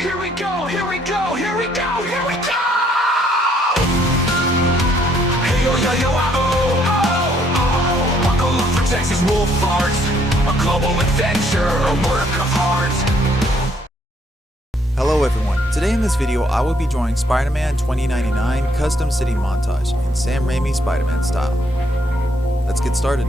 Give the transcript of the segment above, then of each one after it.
Here we go, here we go, here we go, here we go! Hey yo yo yo oh oh oh! Buckle up for TexasWolfArt, a global adventure, a work of art. Hello everyone, today in this video I will be drawing Spider-Man 2099 Custom City Montage in Sam Raimi Spider-Man style. Let's get started.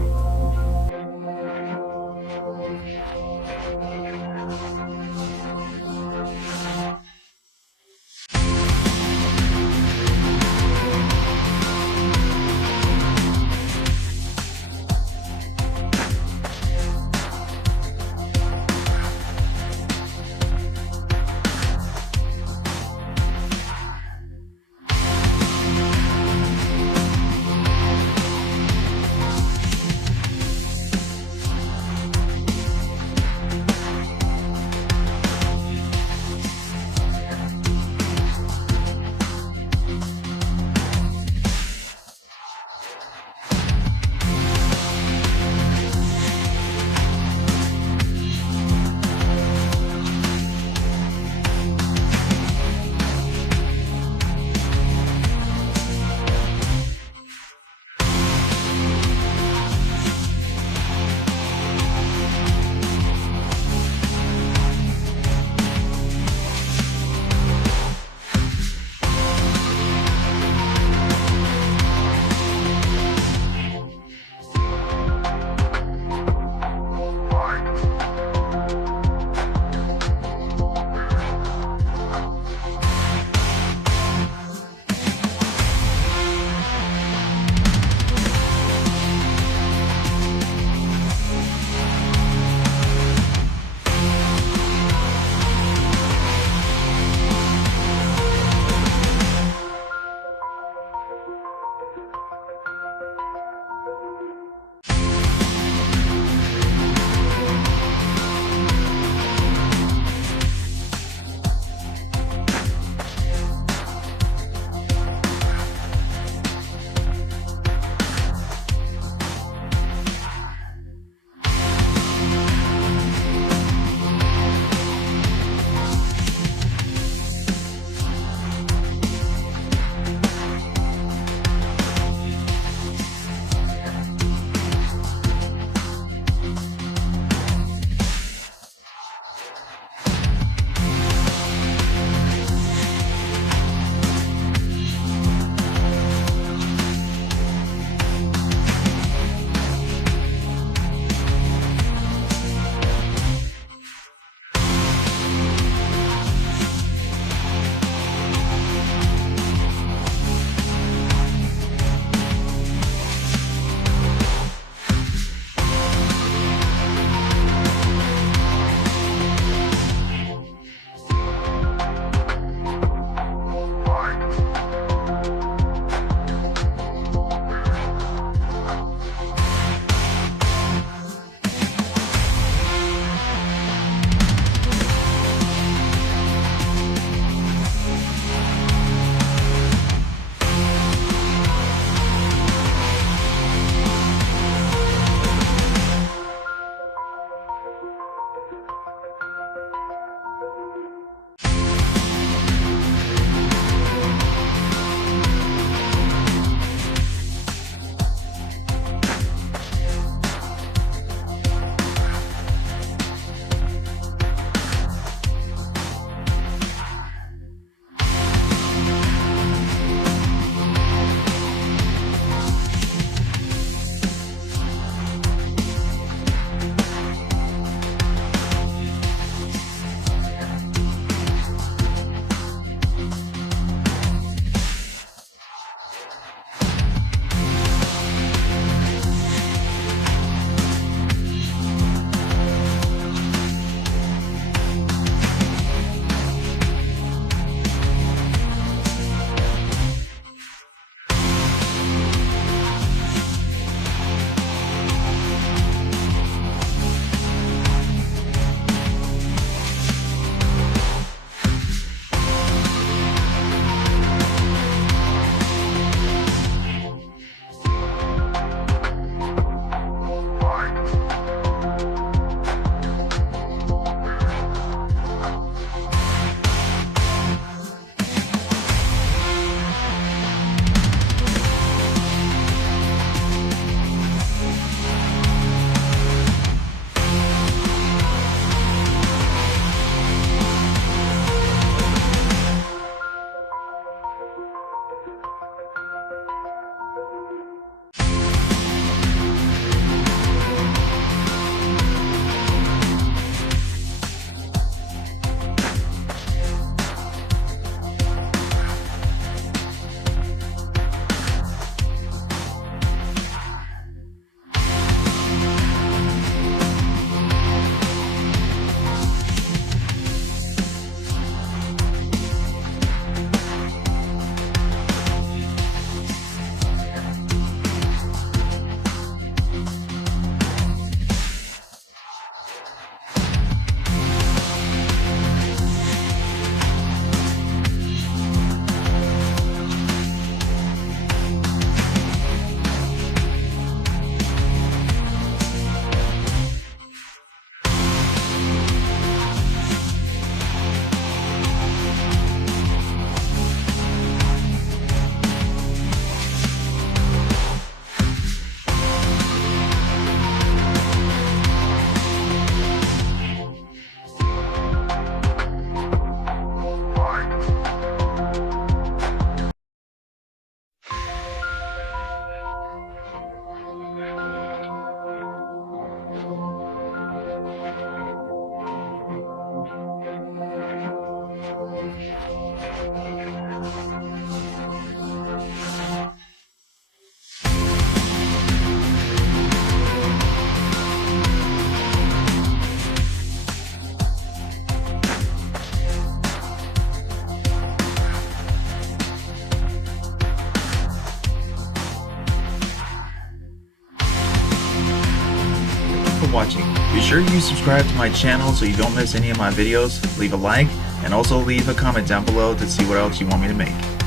watching. Be sure you subscribe to my channel so you don't miss any of my videos, leave a like, and also leave a comment down below to see what else you want me to make.